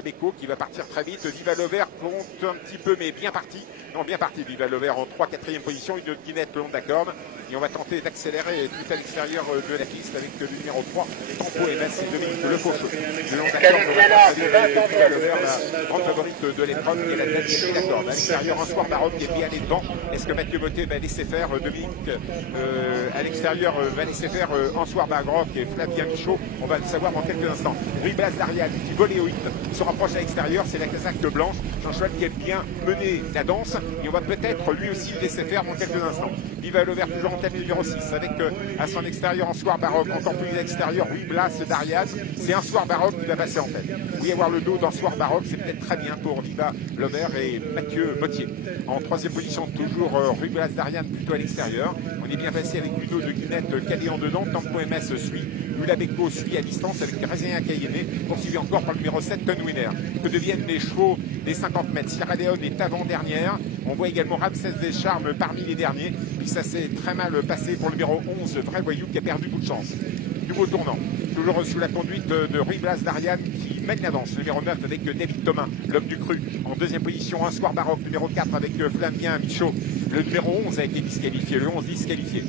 Beko qui va partir très vite. Viva le Vert compte un petit peu, mais bien parti. Non, bien parti. Viva le Vert en 3-4e position. Une guinette le long de la corde. Et on va tenter d'accélérer tout à l'extérieur de la piste avec le numéro 3. Tempo et Messi Dominique Le Faucheux. Le long de la corde, on va tenter Viva le Vert, la grande favorite de l'épreuve qui est la tête et la corde. À l'extérieur, un soir baroque qui est bien allé devant. Est-ce que Mathieu Bottet va laisser faire Dominique à l'extérieur va laisser faire un soir baroque et Flavien Michaud? On va le savoir dans quelques instants. Ruy Blas d'Ariane qui vole se rapproche à l'extérieur, c'est la casaque blanche, un cheval qui aime bien mener la danse et on va peut-être lui aussi le laisser faire dans quelques instants. Viva le Vert toujours en tête numéro 6 avec à son extérieur un soir baroque, encore plus à l'extérieur Ruy Blas d'Ariane. C'est un soir baroque qui va passer en tête. Oui, avoir le dos d'un soir baroque, c'est peut-être très bien pour Viva le Vert et Mathieu Bottier. En 3e position, toujours Ruy Blas d'Ariane plutôt à l'extérieur. On est bien passé avec une eau de guinette calée en dedans. Tempo MS suit. Lula Beko suit à distance avec Rézéen Cayenne, poursuivi encore par le numéro 7, Ton Winner. Que deviennent les chevaux des 50 mètres? Sierra Leone est avant-dernière. On voit également Ramsès des Charmes parmi les derniers. Puis ça s'est très mal passé pour le numéro 11, Vrai Voyou, qui a perdu beaucoup de chance. Nouveau tournant, toujours sous la conduite de Ruy Blas d'Ariane qui mène l'avance. Numéro 9 avec David Thomas, l'homme du cru. En 2e position, un soir baroque. Numéro 4 avec Flavien Michaud. Le numéro 11 a été disqualifié, le 11 disqualifié.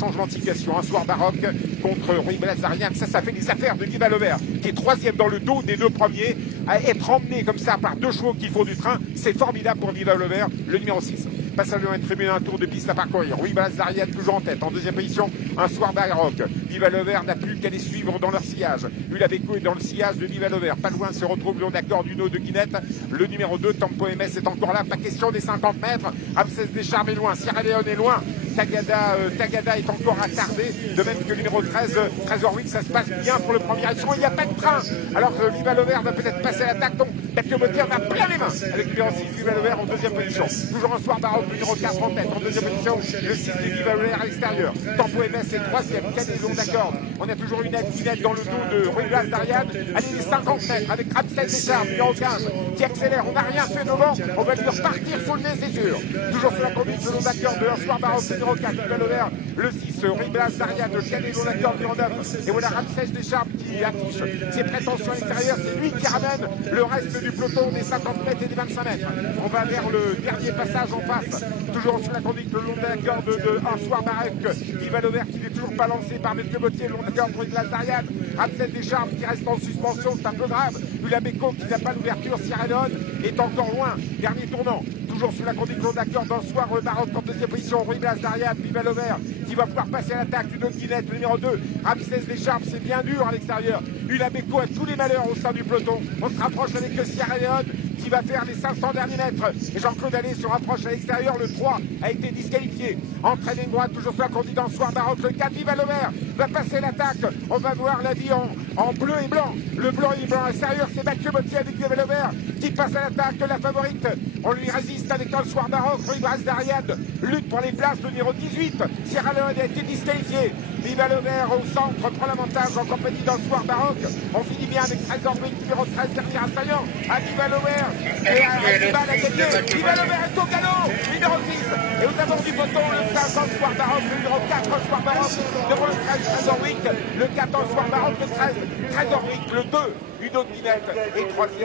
Changement de situation, un soir baroque contre Ruy Blas d'Ariane. Ça fait les affaires de Viva le Vert, qui est 3e dans le dos des 2 premiers. À être emmené comme ça par 2 chevaux qui font du train, c'est formidable pour Viva le Vert, le numéro 6. Passage devant une tribune, un tour de piste à parcourir. Ruy Blas d'Ariane toujours en tête. En 2e position, un soir baroque. Viva le Vert n'a plus qu'à les suivre dans leur sillage. Lula Beko est dans le sillage de Viva le Vert. Pas loin se retrouve le long d'accord d'une eau de guinette. Le numéro 2, Tempo MS, est encore là. Pas question des 50 mètres. Ramsès des Charmes est loin. Sierra Leone est loin. Tagada est encore attardé. De même que le numéro 13, Trésor Week, ça se passe bien pour le premier action. Il n'y a pas de train. Alors que Viva le Vert va peut-être passer à l'attaque. Donc, Mathieu Bottet va plein les mains avec le numéro 6, Viva le Vert en 2e position. Toujours un soir baroque, numéro 4 en tête. En 2e position, le 6 de Viva le Vert à l'extérieur. Tempo MS est 3e, cadet long d'accord. On a toujours une guinette dans le dos de Ruy Blas d'Ariane. Allez, les 50 mètres avec Ramsès des Charmes, numéro 15, qui accélère. On n'a rien fait devant. On va lui repartir sur le nez, c'est sûr. Toujours sur la conduite de long d'accord de un soir baroque, numéro 4, Viva le Vert. Le 6, Ruy Blas d'Ariane, le cadet long d'accord, numéro 9. Et voilà Ramsès des Charmes qui affiche ses prétentions à l'extérieur. C'est lui qui ramène le reste du peloton des 50 mètres et des 25 mètres. On va vers le dernier passage en face. Toujours sur la conduite le long de la corde de un soir baroque. Viva le Vert qui n'est toujours pas lancé par Mathieu Bottier, le long de la corde de Ruy Blas d'Ariane. Ramsès des Charmes qui reste en suspension, c'est un peu grave. Lula Beko qui n'a pas l'ouverture. Sierra Leone est encore loin. Dernier tournant. Toujours sous la conduite le long de la corde d'un soir baroque en 2e position. Ruy Blas d'Ariane, Viva le Vert qui va pouvoir passer à l'attaque. Une autre guinette, le numéro 2. Ramsès des Charmes, c'est bien dur à l'extérieur. Lula Beko a tous les malheurs au sein du peloton. On se rapproche avec Sierra Leone qui va faire les 500 derniers mètres. Et Jean-Claude Allais se rapproche à l'extérieur. Le 3 a été disqualifié. Entrée ligne droite, toujours sur la conduite d'un soir baroque. Le 4, Viva le Vert va passer l'attaque. On va voir la vie en bleu et blanc. Le blanc et blanc à l'extérieur, c'est Mathieu Bottier avec Viva le Vert qui passe à l'attaque. La favorite, on lui résiste avec un soir baroque. Ruy Blas d'Ariane lutte pour les places. Le numéro 18, Sierra Leone a été disqualifié. Viva le Vert au centre prend l'avantage en compagnie d'un soir baroque. On finit bien avec Trésor Week, numéro 13, dernier assaillant à Viva le Vert. Et Viva l'a gagné. Viva le Vert est au galop, numéro 6. Et aux abords du peloton, le 5 soir baroque, le numéro 4 soir baroque, devant le 13 Trésor Week, le 14 soir baroque, le 13 Trésor Week, le 2 une autre guinette et 3e.